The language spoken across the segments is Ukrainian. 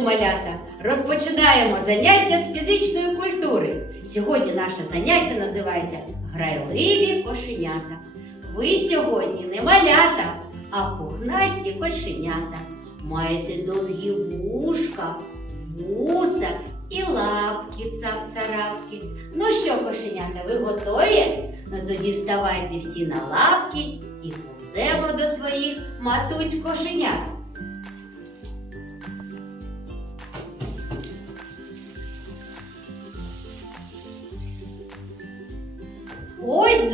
малята! Розпочинаємо заняття з фізичної культури. Сьогодні наше заняття називається Грайливі кошенята. Ви сьогодні не малята, а пухнасті кошенята. Маєте довгі вушка, вуса і лапки цап-царапки. Ну що, кошенята, ви готові? Ну тоді ставайте всі на лапки і повземо до своїх матусь кошенят.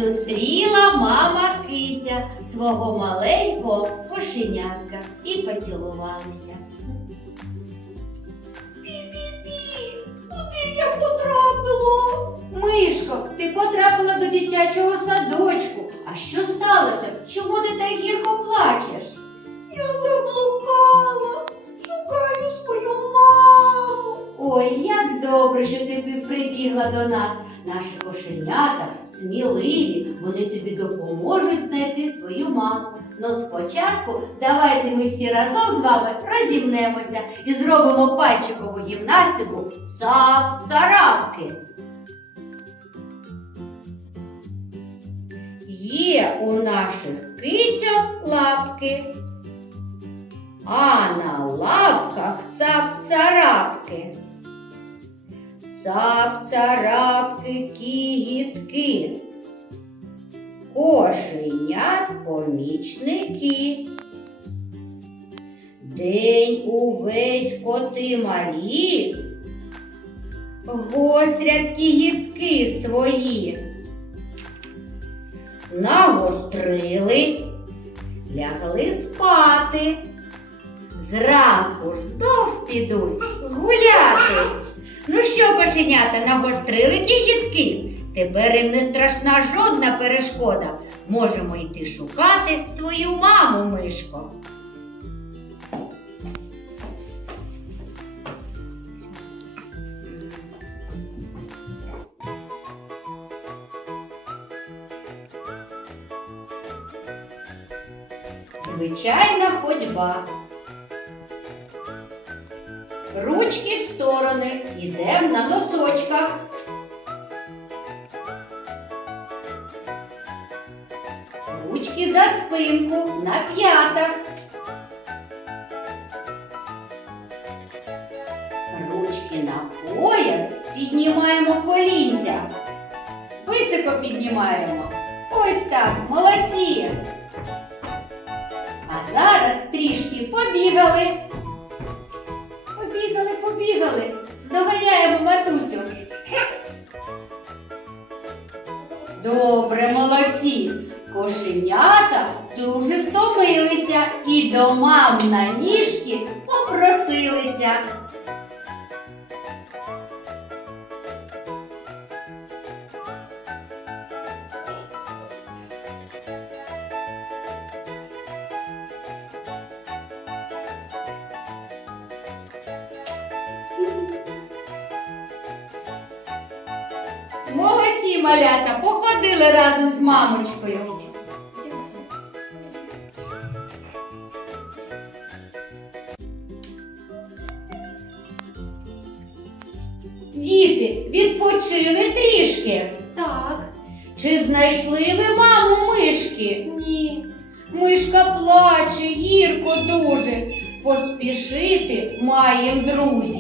Зустріла мама киця свого маленького кошенятка і поцілувалися. Пі-пі-пі, куди я потрапила? Мишко, ти потрапила до дитячого садочку. А що сталося? Чому ти так гірко плачеш? Я заблукала, шукаю свою маму. Ой, як добре, що ти прибігла до нас. Наші кошенята сміливі, вони тобі допоможуть знайти свою маму. Ну спочатку давайте ми всі разом з вами розімнемося і зробимо пальчикову гімнастику цап-царапки. Є у наших кицьок лапки, а на лапках цап-царапки. Цап-царапки, кігітки, кошенят помічники. День увесь коти малі, гострять кігітки свої. Нагострили, лягли спати. Зранку ж знов підуть гуляти. Ну що, кошенята, нагострили ті кігітки? Тепер їм не страшна жодна перешкода. Можемо йти шукати твою маму, мишко. Звичайна ходьба. Ручки в сторони, ідемо на носочках. Ручки за спинку на п'ятах. Ручки на пояс піднімаємо колінця. Високо піднімаємо. Ось так, молодці. А зараз трішки побігали. Побігали. Здоганяємо матусю. Добре, молодці. Кошенята дуже втомилися і до мам на ніжки попросилися. Молодці, малята, походили разом з мамочкою. Діти, відпочили трішки. Так, Чи знайшли ви маму мишки? ні. Мишка плаче, гірко дуже. Поспішити маєм друзі.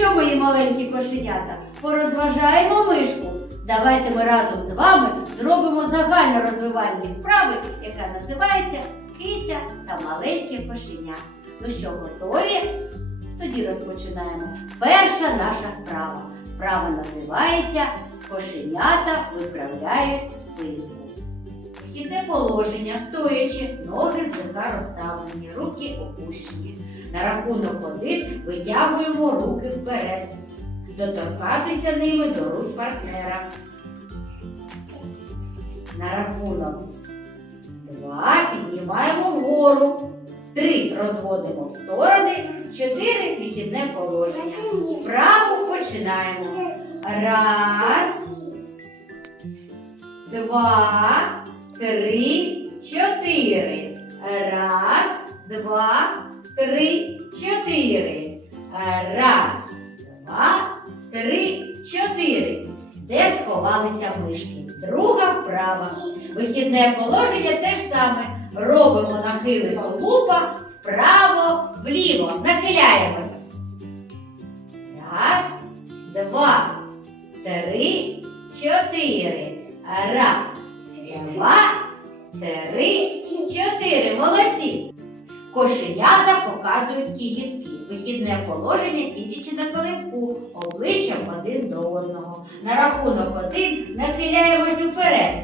Що, мої маленькі кошенята, порозважаємо мишку. Давайте ми разом з вами зробимо загальнорозвивальні вправи, яка називається киця та маленьке кошеня. Ну що, готові? Тоді розпочинаємо. Перша наша вправа. Вправа називається Кошенята виправляють спинку. Вхідне положення, стоячи, ноги злегка розставлені, руки опущені. На рахунок один витягуємо руки вперед. Доторкатися ними до рук партнера. На рахунок два піднімаємо вгору. Три розводимо в сторони. Чотири вихідне положення. Вправо починаємо. Раз, два, три, чотири. Раз, два, три, чотири. Раз, два, три, чотири. Де сховалися мишки? Друга вправа. Вихідне положення те ж саме. Робимо нахили тулупа вправо, вліво. Нахиляємось. Раз, два, три, чотири. Раз, два, три, чотири. Молодці. Кошенята показують кігітки. Вихідне положення сидячи на колибку, обличчям один до одного. На рахунок один нахиляємось уперед.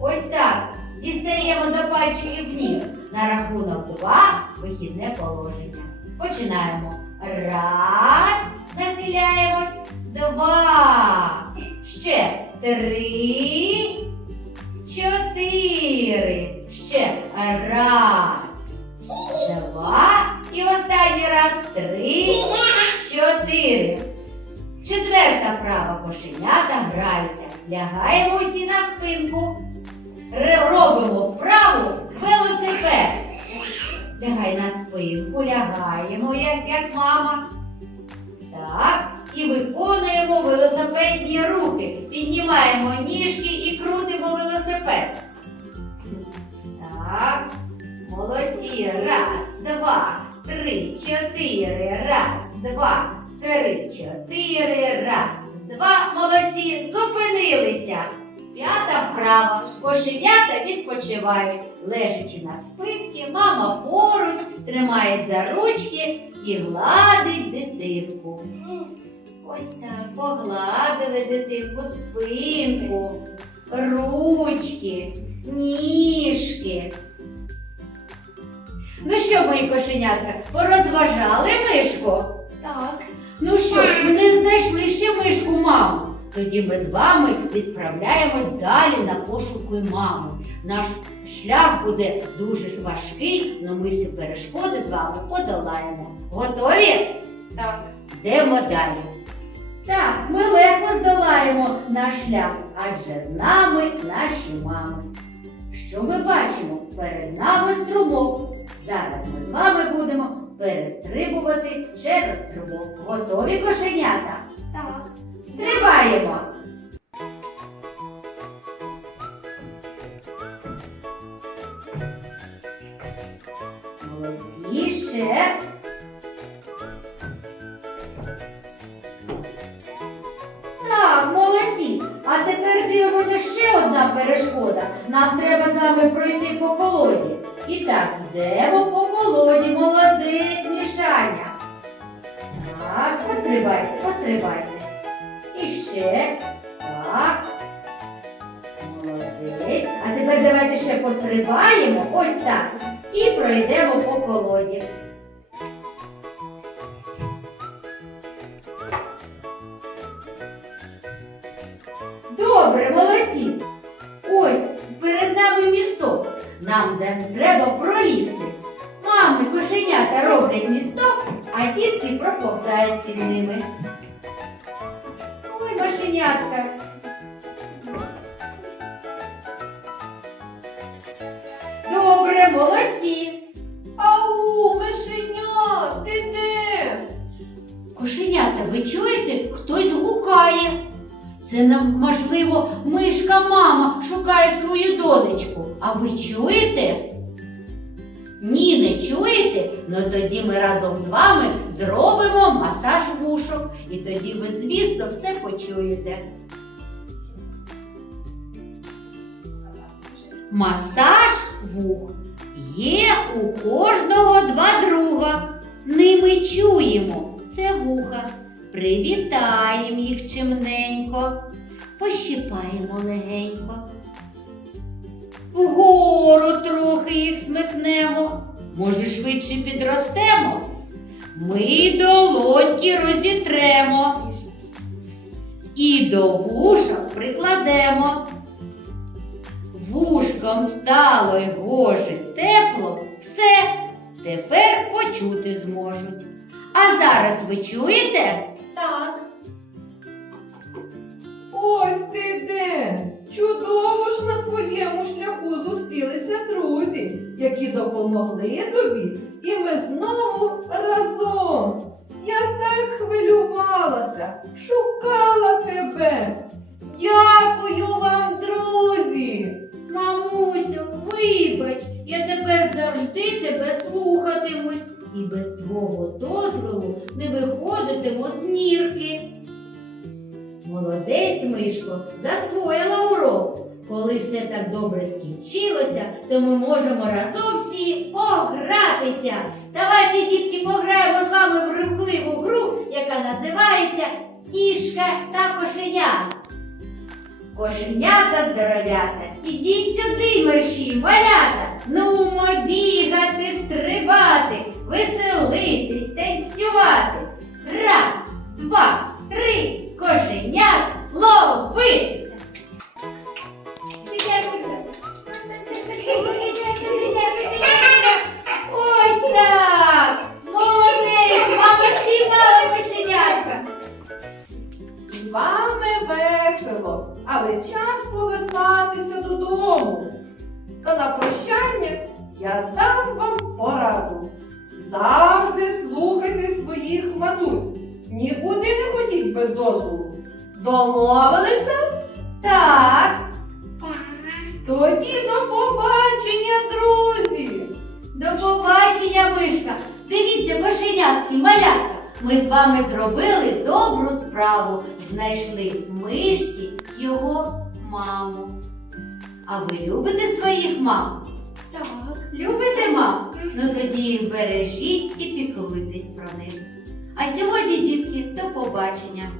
Ось так. Дістаємо до пальчиків ніг. На рахунок два вихідне положення. Починаємо. Раз. Нахиляємось. Два. Ще три. Чотири. Ще раз. Три. Чотири. Четверта права кошенята граються. Лягаємо усі на спинку. Робимо вправу велосипед. Лягай на спинку, лягаємо, як, як мама. Так. І виконуємо велосипедні рухи. Піднімаємо ніжки і крутимо велосипед. Так. Молодці. Раз, два, три, чотири. Раз, два, три, чотири. Раз, два. Молодці. Зупинилися. П'ята вправа. Кошенята відпочивають. Лежачи на спинці, мама поруч тримає за ручки і гладить дитинку. Ось так погладили дитинку спинку, ручки, ніжки. Ну що, мої кошенятка, порозважали мишку? Так. Ну що, ми не знайшли ще мишку маму. Тоді ми з вами відправляємось далі на пошуки мами. Наш шлях буде дуже важкий, але ми всі перешкоди з вами подолаємо. Готові? Так. Йдемо далі. Так, ми легко здолаємо наш шлях, адже з нами наші мами. Що ми бачимо? Перед нами струмок. Зараз ми з вами будемо перестрибувати через струмок. Готові кошенята? Так. Стрибаємо! Молодці, ще. Так, молодці. А тепер дивимося ще одна перешкода. Нам треба з вами пройти по колоді. І так, йдемо по колоді. Молодець, мішання. Так, пострибайте, пострибайте. І ще. Так. Молодець. А тепер давайте ще пострибаємо. Ось так. І пройдемо по колоді. Проповзають під ними. Ой, кошенятка. Добре, молодці. Ау, мишеня, ти де? Кошенята, ви чуєте? Хтось гукає. Це нам, можливо, мишка мама шукає свою донечку. А ви чуєте? Ні, не чуєте? Ну тоді ми разом з вами зробимо масаж вушок. І тоді ви, звісно, все почуєте. Масаж вух. Є у кожного два друга. Ними чуємо це вуха. Привітаємо їх чимненько, пощипаємо легенько. Вгору трохи їх смикнемо, може швидше підростемо. Ми долоньки розітремо і до вушок прикладемо. Вушком стало й гоже тепло, все тепер почути зможуть. А зараз ви чуєте? Так. Ось ти де. Чудово ж на твоєму шляху зустрілися друзі, які допомогли тобі, і ми знову разом. Я так хвилювалася, шукала тебе. Дякую вам, друзі. Мамусю, вибач, я тепер завжди тебе слухатимусь і без твого дозволу не виходитиму з нірки. Молодець, мишко, засвоїла урок. Коли все так добре скінчилося, то ми можемо разом всі погратися. Давайте, дітки, пограємо з вами в рухливу гру, яка називається Кішка та кошеня. Кошенята здоров'ята. Ідіть сюди, мерші, малята. Ну, Нумо бігати, стрибати, веселитись, танцювати. Раз, два ловити. Ось так! Молодець! Мама спіймала кошенятка! З вами весело, але час повертатися додому. Та на прощання я дам вам пораду. Завжди слухайте своїх матусь. Нікуди не ходіть без дозволу. Домовилися? Так, Тоді до побачення, друзі! до побачення, мишка. Дивіться, кошенятки, малятка. Ми з вами зробили добру справу. Знайшли в мишці його маму. А ви любите своїх мам? Так. Любите мам? Ну тоді їх бережіть і піклуйтесь про них. А сьогодні, дітки, до побачення.